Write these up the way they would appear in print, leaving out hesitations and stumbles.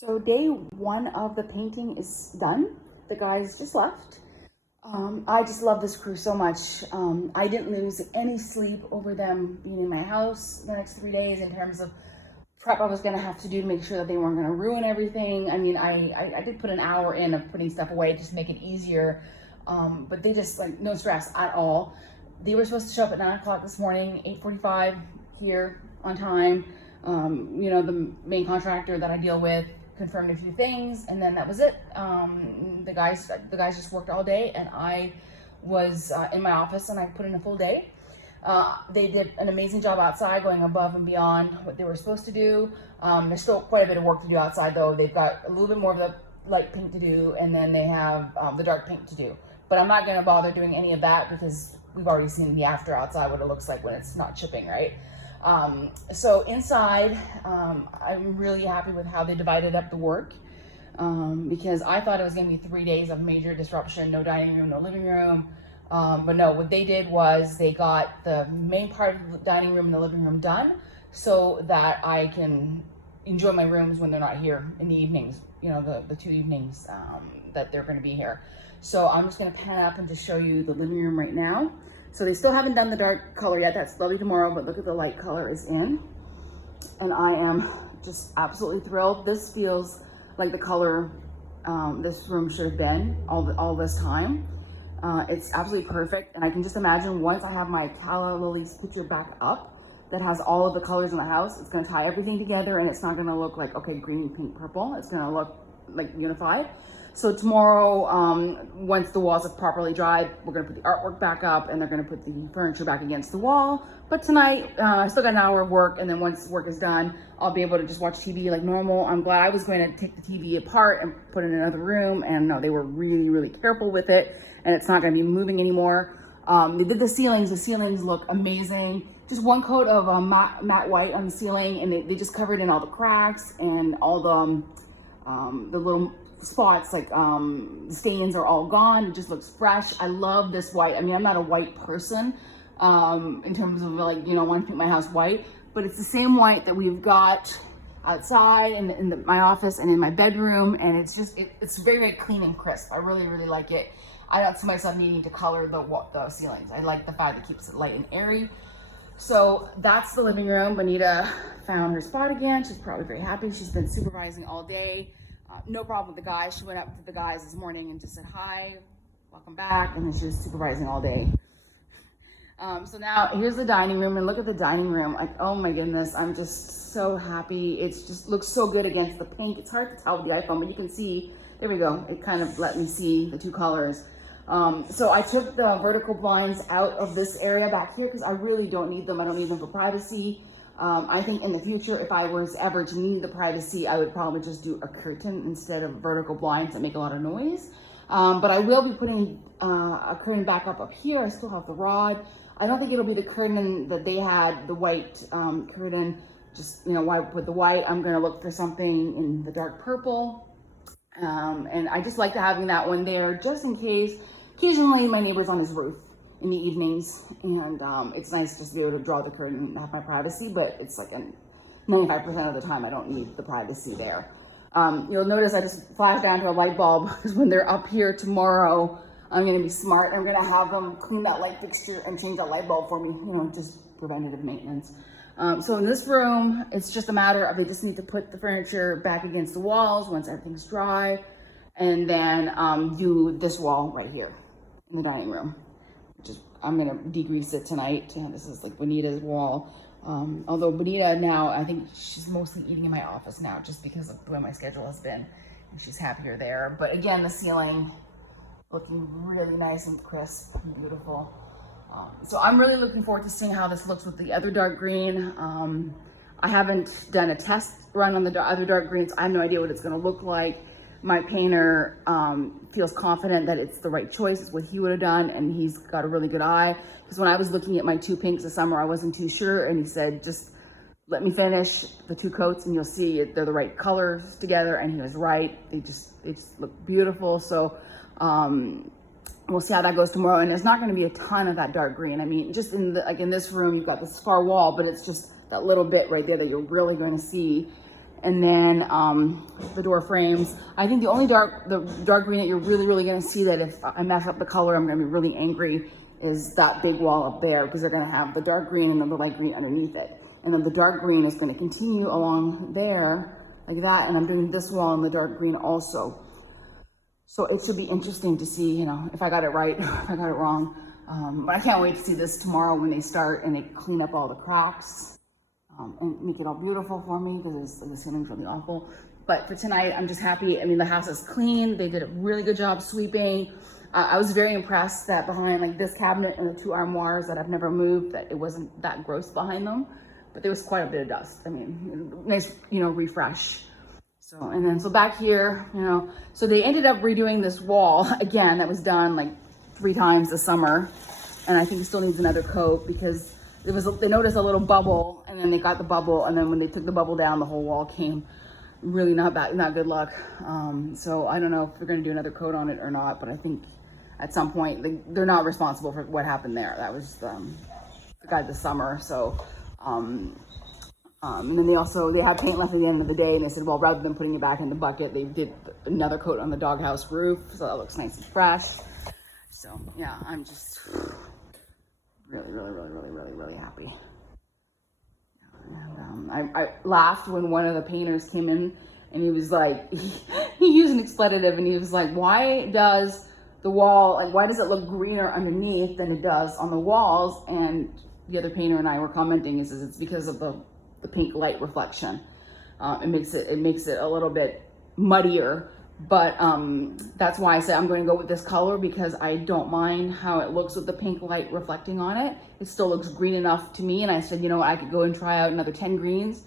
So day one of the painting is done. The guys just left. I just love this crew so much. I didn't lose any sleep over them being in my house the next 3 days in terms of prep I was gonna have to do to make sure that they weren't gonna ruin everything. I mean, I did put an hour in of putting stuff away just to make it easier, but they just like no stress at all. They were supposed to show up at 9 o'clock this morning, 8:45 here on time. The main contractor that I deal with confirmed a few things, and then that was it. The guys just worked all day, and I was in my office, and I put in a full day. They did an amazing job outside, going above and beyond what they were supposed to do. There's still quite a bit of work to do outside, though. They've got a little bit more of the light pink to do, and then they have the dark pink to do. But I'm not going to bother doing any of that because we've already seen the after outside, what it looks like when it's not chipping, right? So inside, I'm really happy with how they divided up the work, because I thought it was going to be 3 days of major disruption, no dining room, no living room. But no, what they did was they got the main part of the dining room and the living room done so that I can enjoy my rooms when they're not here in the evenings, the 2 evenings that they're going to be here. So I'm just going to pan up and just show you the living room right now. So they still haven't done the dark color yet. That's lovely tomorrow, but look at the light color is in. And I am just absolutely thrilled. This feels like the color this room should have been all this time. It's absolutely perfect. And I can just imagine once I have my Calla Lilies picture back up that has all of the colors in the house, it's gonna tie everything together, and it's not gonna look like, okay, green, pink, purple. It's gonna look like unified. So tomorrow, once the walls have properly dried, we're gonna put the artwork back up, and they're gonna put the furniture back against the wall. But tonight, I still got an hour of work, and then once work is done, I'll be able to just watch TV like normal. I'm glad. I was going to take the TV apart and put it in another room, and no, they were really, really careful with it, and it's not gonna be moving anymore. They did the ceilings. The ceilings look amazing. Just one coat of matte white on the ceiling, and they just covered in all the cracks and all the little spots, like stains are all gone. It just looks fresh. I love this white. I mean, I'm not a white person in terms of like, want to paint my house white, but it's the same white that we've got outside in my office and in my bedroom. And it's just, it's very, very clean and crisp. I really, really like it. I don't see myself needing to color the ceilings. I like the fact that it keeps it light and airy. So that's the living room. Bonita found her spot again. She's probably very happy. She's been supervising all day. No problem with the guys. She went up to the guys this morning and just said, hi, welcome back. And then she was supervising all day. So now here's the dining room, and look at the dining room. Like, oh my goodness, I'm just so happy. It's just looks so good against the pink. It's hard to tell with the iPhone, but you can see, there we go. It kind of let me see the two colors. So I took the vertical blinds out of this area back here because I really don't need them. I don't need them for privacy. I think in the future, if I was ever to need the privacy, I would probably just do a curtain instead of vertical blinds that make a lot of noise. But I will be putting a curtain back up here. I still have the rod. I don't think it'll be the curtain that they had, the white curtain. Just, why put the white? I'm gonna look for something in the dark purple. And I just like having that one there just in case. Occasionally my neighbor's on his roof in the evenings, and it's nice just to be able to draw the curtain and have my privacy, but it's like 95% of the time I don't need the privacy there. You'll notice I just flashed down to a light bulb because when they're up here tomorrow, I'm gonna be smart. I'm gonna have them clean that light fixture and change that light bulb for me, just preventative maintenance. So in this room, it's just a matter of they just need to put the furniture back against the walls once everything's dry, and then do this wall right here in the dining room. I'm gonna degrease it tonight. This is like Bonita's wall. Although Bonita now, I think she's mostly eating in my office now just because of the way my schedule has been. And she's happier there. But again, the ceiling looking really nice and crisp and beautiful. So I'm really looking forward to seeing how this looks with the other dark green. I haven't done a test run on the other dark greens. I have no idea what it's gonna look like. My painter feels confident that it's the right choice. It's what he would have done, and he's got a really good eye. Because when I was looking at my two pinks this summer, I wasn't too sure, and he said, just let me finish the two coats and you'll see they're the right colors together, and he was right. They just look beautiful. So we'll see how that goes tomorrow. And there's not gonna be a ton of that dark green. I mean, just in this room, you've got this far wall, but it's just that little bit right there that you're really going to see. And then the door frames. I think the only dark green that you're really gonna see that if I mess up the color, I'm gonna be really angry, is that big wall up there, because they're gonna have the dark green and then the light green underneath it. And then the dark green is gonna continue along there like that. And I'm doing this wall in the dark green also. So it should be interesting to see, you know, if I got it right, if I got it wrong. But I can't wait to see this tomorrow when they start and they clean up all the cracks. And make it all beautiful for me, because the ceiling's really awful. But for tonight, I'm just happy. I mean, the house is clean. They did a really good job sweeping. I was very impressed that behind like this cabinet and the two armoires that I've never moved, that it wasn't that gross behind them. But there was quite a bit of dust. I mean, nice, you know, refresh. So, and then, so back here, you know, so they ended up redoing this wall again that was done like 3 times this summer. And I think it still needs another coat, because they noticed a little bubble, and then they got the bubble, and then when they took the bubble down, the whole wall came. Really not good luck. So I don't know if they're going to do another coat on it or not, but I think at some point they're not responsible for what happened there. That was the guy this summer. So and then they had paint left at the end of the day, and they said, well, rather than putting it back in the bucket, they did another coat on the doghouse roof, so that looks nice and fresh. So yeah, I'm just really happy. And I laughed when one of the painters came in, and he was like, he used an expletive, and he was like, why does the wall, like, why does it look greener underneath than it does on the walls? And the other painter and I were commenting, he says it's because of the pink light reflection. It makes it a little bit muddier. But that's why I said I'm going to go with this color, because I don't mind how it looks with the pink light reflecting on it. It still looks green enough to me. And I said, you know what, I could go and try out another 10 greens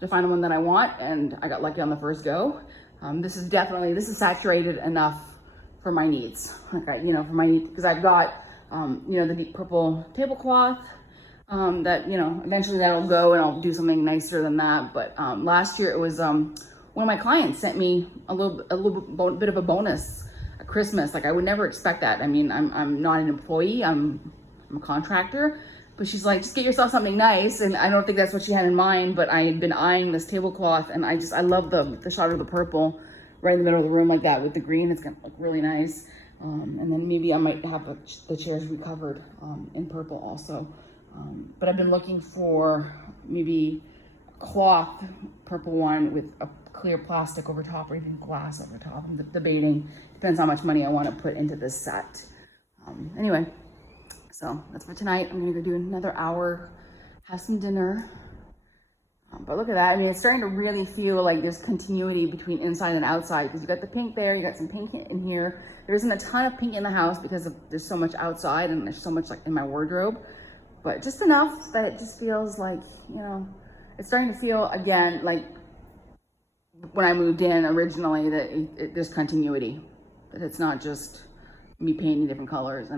to find the one that I want. And I got lucky on the first go. This is saturated enough for my needs. Okay, you know, for my needs, because I've got, you know, the deep purple tablecloth that, you know, eventually that'll go and I'll do something nicer than that. But last year it was, one of my clients sent me a little bit of a bonus at Christmas. Like, I would never expect that. I mean, I'm not an employee, I'm a contractor, but she's like, just get yourself something nice. And I don't think that's what she had in mind, but I had been eyeing this tablecloth, and I love the shot of the purple right in the middle of the room like that with the green. It's gonna look really nice. And then maybe I might have the chairs recovered in purple also. But I've been looking for maybe a cloth purple one with a clear plastic over top, or even glass over top. I'm debating. Depends how much money I want to put into this set. Anyway, so that's for tonight. I'm gonna go do another hour, have some dinner. But look at that. I mean, it's starting to really feel like there's continuity between inside and outside, because you got the pink there, you got some pink in here. There isn't a ton of pink in the house because there's so much outside, and there's so much like in my wardrobe, but just enough that it just feels like, you know, it's starting to feel again like when I moved in originally, that there's continuity, that it's not just me painting different colors.